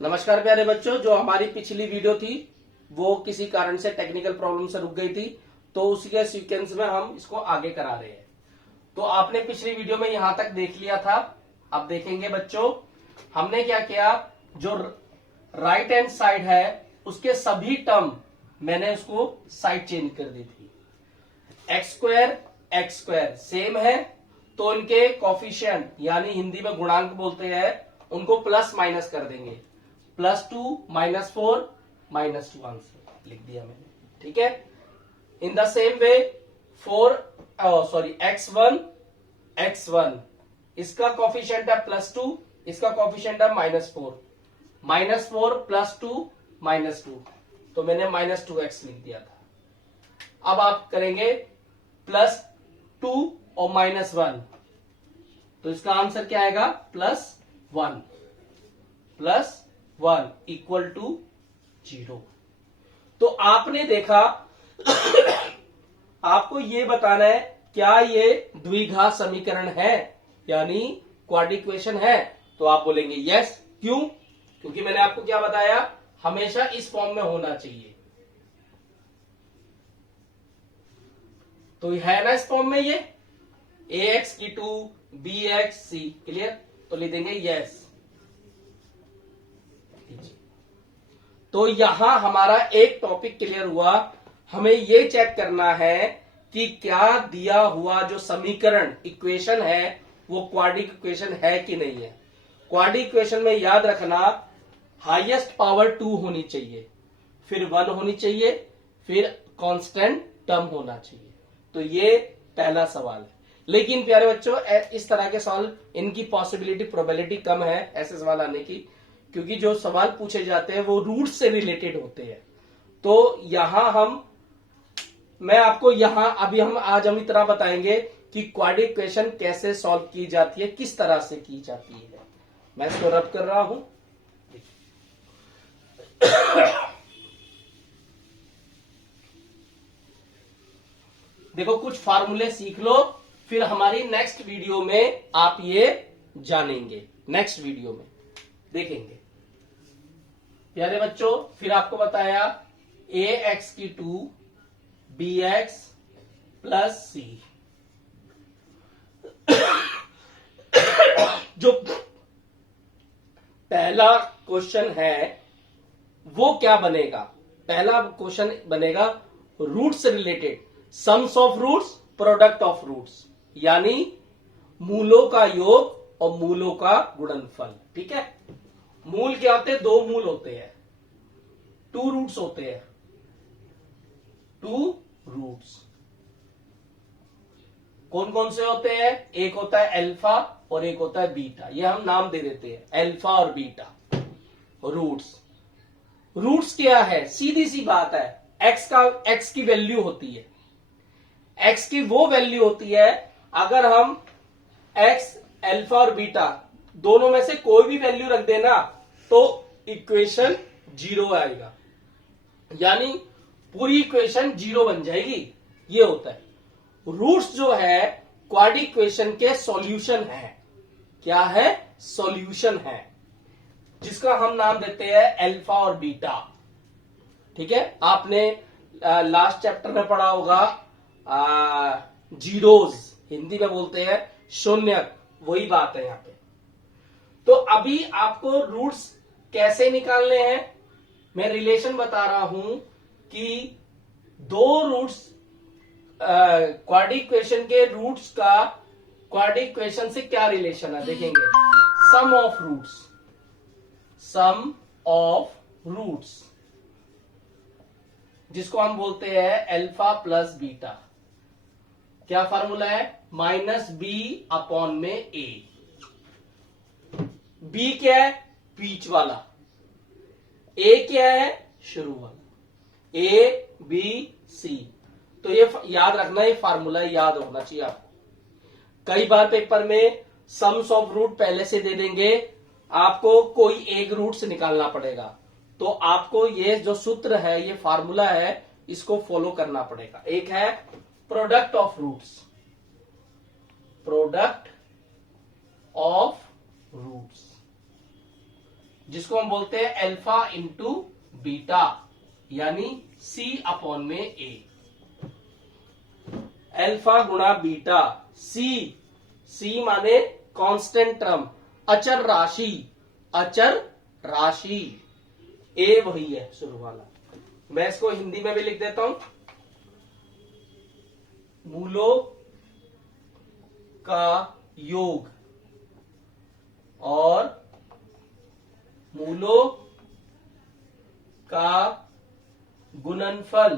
नमस्कार प्यारे बच्चों, जो हमारी पिछली वीडियो थी वो किसी कारण से टेक्निकल प्रॉब्लम से रुक गई थी, तो उसी के सीक्वेंस में हम इसको आगे करा रहे हैं। तो आपने पिछली वीडियो में यहां तक देख लिया था। अब देखेंगे बच्चों, हमने क्या किया, जो राइट हैंड साइड है उसके सभी टर्म मैंने उसको साइड चेंज कर दी थी। एक्स स्क्वायर सेम है तो इनके कोफिशिएंट यानी हिंदी में गुणांक बोलते हैं, उनको प्लस माइनस कर देंगे। +2 -4 -2 आंसर लिख दिया मैंने, ठीक है। In the same way x1 इसका कोफिशिएंट है +2, इसका कोफिशिएंट है -4 +2 -2, तो मैंने -2x लिख दिया था। अब आप करेंगे +2 और -1, तो इसका आंसर क्या आएगा, +1 = 0। तो आपने देखा आपको ये बताना है क्या ये द्विघात समीकरण है यानी क्वाड्रेटिक इक्वेशन है, तो आप बोलेंगे यस। क्यों? क्योंकि मैंने आपको क्या बताया, हमेशा इस फॉर्म में होना चाहिए। तो है ना इस फॉर्म में ये ax2 bx c, क्लियर? तो लिख देंगे यस। तो यहां हमारा एक टॉपिक क्लियर हुआ। हमें ये चेक करना है कि क्या दिया हुआ जो समीकरण इक्वेशन है वो क्वाड्रेटिक इक्वेशन है कि नहीं है। क्वाड्रेटिक इक्वेशन में याद रखना, हाईएस्ट पावर 2 होनी चाहिए, फिर 1 होनी चाहिए, फिर कांस्टेंट टर्म होना चाहिए। तो ये पहला सवाल है। लेकिन प्यारे बच्चों, इस तरह के सवाल, इनकी पॉसिबिलिटी प्रोबेबिलिटी कम है ऐसे सवाल आने की, क्योंकि जो सवाल पूछे जाते हैं वो रूट से रिलेटेड होते हैं। तो यहां मैं आपको आज हम इतना बताएंगे कि क्वाड्रेटिक इक्वेशन कैसे सॉल्व की जाती है, किस तरह से की जाती है। मैं इसको रब कर रहा हूं। देखो, कुछ फार्मूले सीख लो, फिर हमारी नेक्स्ट वीडियो में आप ये जानेंगे, नेक्स्ट वीडियो में देखेंगे। प्यारे बच्चों, फिर आपको बताया ax2 bx + c। जो पहला क्वेश्चन है वो क्या बनेगा, पहला क्वेश्चन बनेगा रूट से related, sums of roots, product of roots, यानी मूलों का योग और मूलों का गुणनफल। ठीक है, मूल क्या होते हैं, 2 मूल होते हैं, 2 रूट्स होते हैं, 2 रूट्स। कौन कौन से होते हैं, एक होता है अल्फा और एक होता है बीटा, ये हम नाम दे देते हैं अल्फा और बीटा रूट्स। रूट्स क्या है, सीधी सी बात है, एक्स की वैल्यू होती है, एक्स की वो वैल्यू होती है, अगर हम एक्स, अल्फा और बीटा दोनों में से कोई भी वैल्यू रख देना तो इक्वेशन 0 आएगा, यानी पूरी इक्वेशन 0 बन जाएगी। ये होता है रूट्स, जो है क्वाड्रेटिक इक्वेशन के सॉल्यूशन है। क्या है, सॉल्यूशन है, जिसका हम नाम देते हैं अल्फा और बीटा। ठीक है, आपने लास्ट चैप्टर में पढ़ा होगा जीरोज, हिंदी में बोलते हैं शून्य, वही बात है यहां पे। तो अभी आपको रूट्स कैसे निकालने हैं, मैं रिलेशन बता रहा हूं कि 2 रूट्स, क्वाड्रेटिक इक्वेशन के रूट्स का क्वाड्रेटिक इक्वेशन से क्या रिलेशन है, देखेंगे। सम ऑफ रूट्स, जिसको हम बोलते हैं अल्फा प्लस बीटा। क्या फार्मूला है, -b/a। b क्या है, बीच वाला, a क्या है, शुरू वाला, a b c। तो ये याद रखना, ये फार्मूला याद होना चाहिए आपको। कई बार पेपर में सम्स ऑफ रूट पहले से दे देंगे, आपको कोई एक रूट से निकालना पड़ेगा, तो आपको ये जो सूत्र है, ये फार्मूला है, इसको फॉलो करना पड़ेगा। एक है प्रोडक्ट ऑफ रूट्स, जिसको हम बोलते हैं अल्फा इंटू बीटा, यानी C अपॉन में A। अल्फा गुणा बीटा, C माने कांस्टेंट टर्म, अचर राशि, अचर राशि। A वही है शुरू वाला। मैं इसको हिंदी में भी लिख देता हूं, मूलों का योग और मूलों का गुणनफल।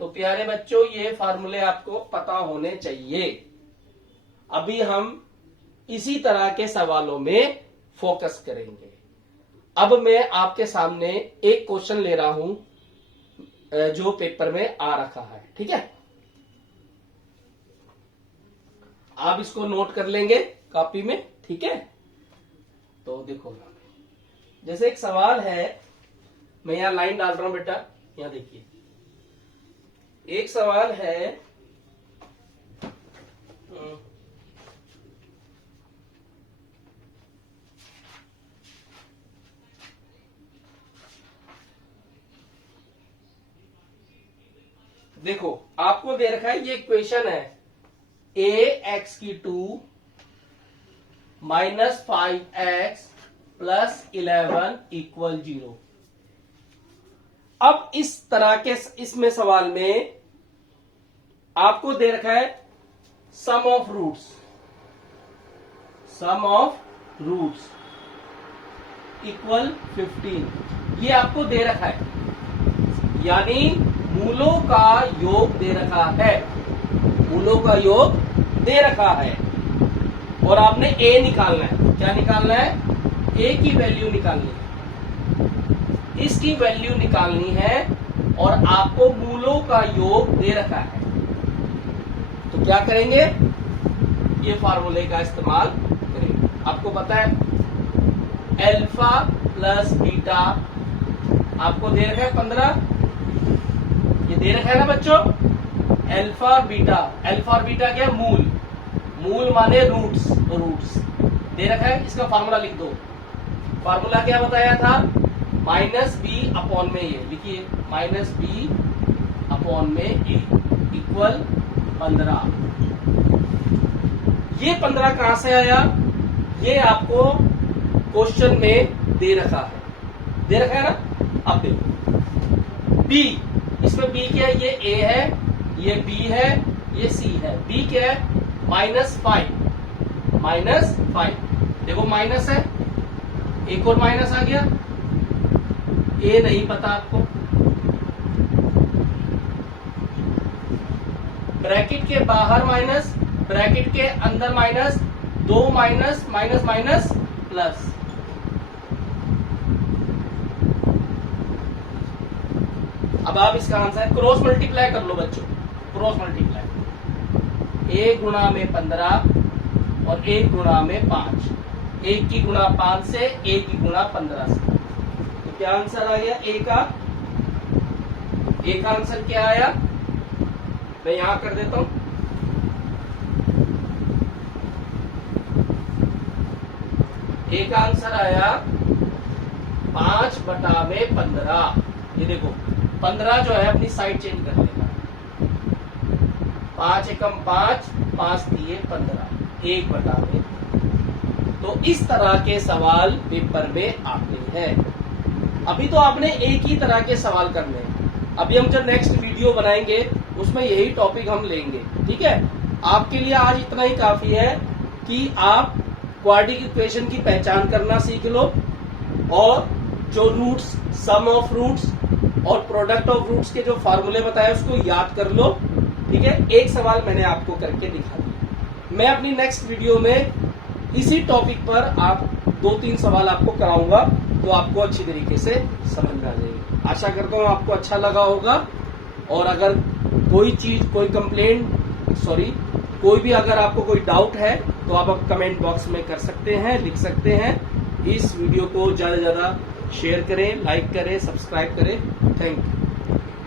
तो प्यारे बच्चों, ये फार्मूले आपको पता होने चाहिए। अभी हम इसी तरह के सवालों में फोकस करेंगे। अब मैं आपके सामने एक क्वेश्चन ले रहा हूं जो पेपर में आ रखा है, ठीक है। आप इसको नोट कर लेंगे कॉपी में, ठीक है। तो देखो, जैसे एक सवाल है, मैं यहां लाइन डाल रहा हूं बेटा, यहां देखिए। एक सवाल है, देखो आपको दे रखा है, ये इक्वेशन है ax की 2 माइनस 5x प्लस 11 इक्वल 0। अब इस तरह के इसमें सवाल में आपको दे रखा है sum of roots, sum of roots equal 15। ये आपको दे रखा है, यानी मूलों का योग दे रखा है, मूलों का योग दे रखा है। और आपने a निकालना है। क्या निकालना है? a की वैल्यू निकालनी है, इसकी वैल्यू निकालनी है, और आपको मूलों का योग दे रखा है। तो क्या करेंगे? ये फार्मूले का इस्तेमाल करेंगे। आपको पता है अल्फा प्लस बीटा आपको दे रखा है 15, ये दे रखा है ना बच्चों, अल्फा और बीटा। अल्फा और बीटा क्या? मूल, मूल माने रूट्स, रूट्स दे रखा है। इसका फार्मूला लिख दो। फार्मूला क्या बताया था? माइनस बी अपॉन में ए, लिखिए माइनस बी अपॉन में ए इक्वल 15। ये 15 कहां से आया? ये आपको क्वेश्चन में दे रखा है, दे रखा है ना। अब देखो बी, इसमें b क्या है? ये a है, ये b है, ये c है। b क्या है? -5, -5। देखो माइनस है, एक और माइनस आ गया। a नहीं पता आपको, ब्रैकेट के बाहर माइनस, ब्रैकेट के अंदर minus, 2 minus minus minus plus. अब आप इसका आंसर क्रॉस मल्टीप्लाई कर लो बच्चों, क्रॉस मल्टीप्लाई। 1 गुणा में 15 और 1 गुणा में 5, 1 की गुणा 5 से, 1 की गुणा 15 से। तो क्या आंसर आ गया? ए का आंसर क्या आया? मैं यहां कर देता हूं, ए का आंसर आया 5/15। ये देखो 15 जो है अपनी साइड चेंज कर लेना, 5 एकम 5, 5 दिए 15, 1/में। तो इस तरह के सवाल पेपर में आते हैं। अभी तो आपने एक ही तरह के सवाल करने हैं। अभी हम जब नेक्स्ट वीडियो बनाएंगे उसमें यही टॉपिक हम लेंगे, ठीक है। आपके लिए आज इतना ही काफी है कि आप क्वाड्रेटिक इक्वेशन की पहचान करना सीख लो, और जो रूट्स, सम ऑफ रूट्स और प्रोडक्ट ऑफ रूट्स के जो फार्मूले बताए उसको याद कर लो, ठीक है। एक सवाल मैंने आपको करके दिखा दिया। मैं अपनी नेक्स्ट वीडियो में इसी टॉपिक पर आप 2-3 सवाल आपको कराऊंगा, तो आपको अच्छी तरीके से समझ में आ जाएगी। आशा करता हूं आपको अच्छा लगा होगा। और अगर कोई चीज, कोई कंप्लेंट, कोई भी अगर आपको कोई डाउट है तो आप कमेंट बॉक्स में कर सकते हैं, लिख सकते हैं। इस वीडियो को ज्यादा से ज्यादा शेयर करें, लाइक करें, सब्सक्राइब करें। Thank you.